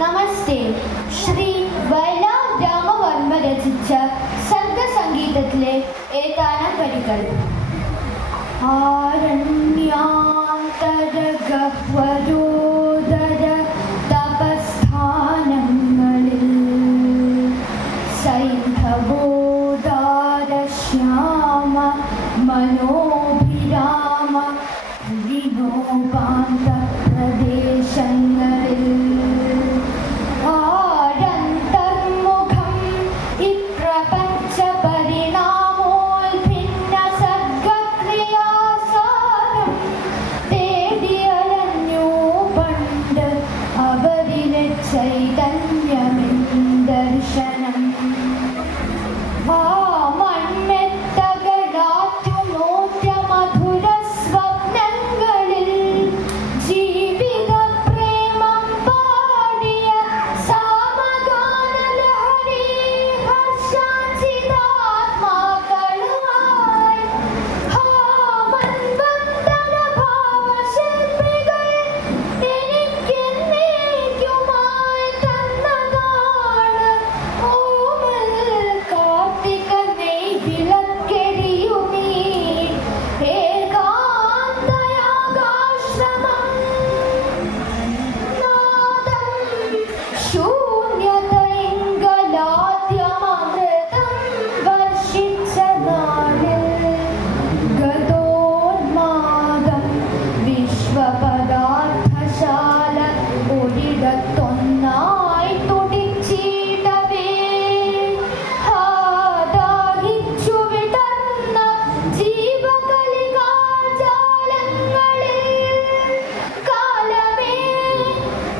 നമസ്തേ. ശ്രീ വയലാർ രാമവർമ്മ രചിച്ച സർഗസംഗീതത്തിലെ ഏതാനും വരികൾ. ആരണ്യാന്തരഗഹ്വരോദര തപസ്ഥാനങ്ങളിൽ സൈന്ധവോദാര ശ്യാമ മനോഭിരാമ വിനോപാന്ത പ്രദേശങ്ങളിൽ ചൈതന്യമിന്ദർശനം മധുര സ്വപ്നങ്ങളിൽ ജീവിത പ്രേമം പാടിയ സാമഗാനലഹരി ഹർഷാഞ്ചിതാത്മാക്കളുമായി മൻവന്തര ഭാവശില്പികൾ എനിക്കെന്നേക്കുമായി തന്നതാണ് ഓമൽ കാർത്തിക നെയ്വിളക്കെരിയുമീ ഏകാന്തയാഗാശ്രമം. നാദം ശൂന്യതൈംഗലാദ്യമമൃതം വർഷിച്ച നാളിൽ ഗതോന്മാദം വിശ്വപദാർത്ഥശാല ഒരിടത്തൊന്നായി തുടിച്ചിടവേ ദാഹിച്ചു വിടർന്ന ജീവകലികാജാലങ്ങളിൽ കാലമേ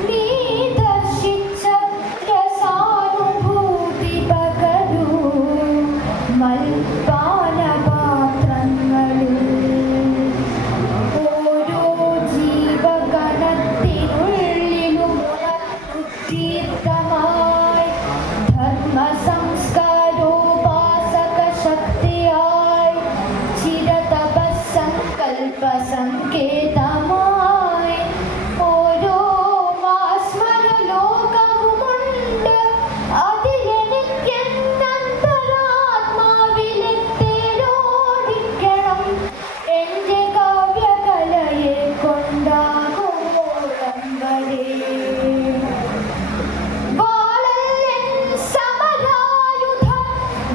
നീ ദർശിച്ച രസാനുഭൂതി പകരൂ മൽപാനപാത്രങ്ങളിൽ. ഓരോ ജീവഗണത്തിനുള്ളിലും ഉണർത്തുതീർത്ഥമായി ധർമ്മസംസ്കാരോപാസക ശക്തിയായി ചിരതപസ്സങ്കൽപ്പ സങ്കേതമായി ഓരോ മാസ്മരലോകവുമുണ്ട്. അതിലെനിക്കെന്തരാത്മാവിലെ തേരോടിക്കണം. എന്റെ കാവ്യകലയെ കൊണ്ടാകുമോളം വരെ വാളല്ലൻ സമരായുധം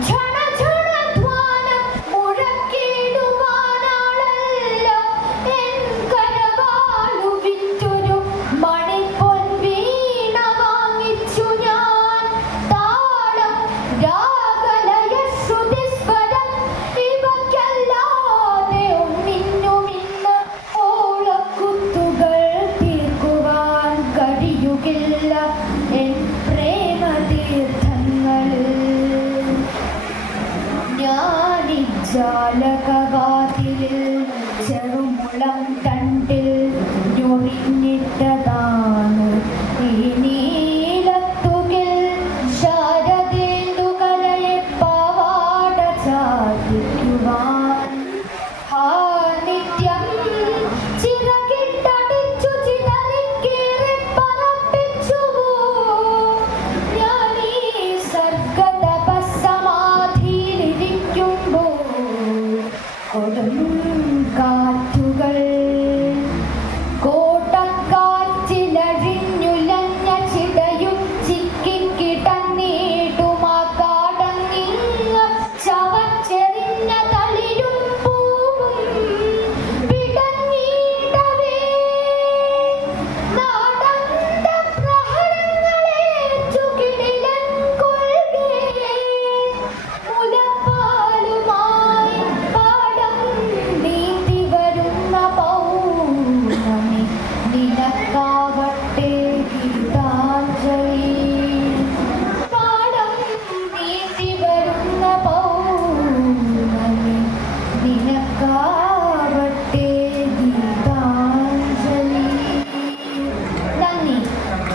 ഝണഝണധ്വാനം മുഴക്കിടുവാനാളല്ല എൻ കരവാളു വിറ്റൊരു മണിപ്പൊൻ വീണ വാങ്ങിച്ചു ഞാൻ. താളം രാഗലയ ശ്രുതിസ്വരം ഇവയ്ക്കല്ലാതെ ഒന്നിനുമിന്ന് ഓളക്കുത്തുകൾ തീർക്കുവാൻ കഴിയുകില്ല എൻ പ്രേമതീർത്ഥങ്ങളിൽ. ഞാനിജ്ജാല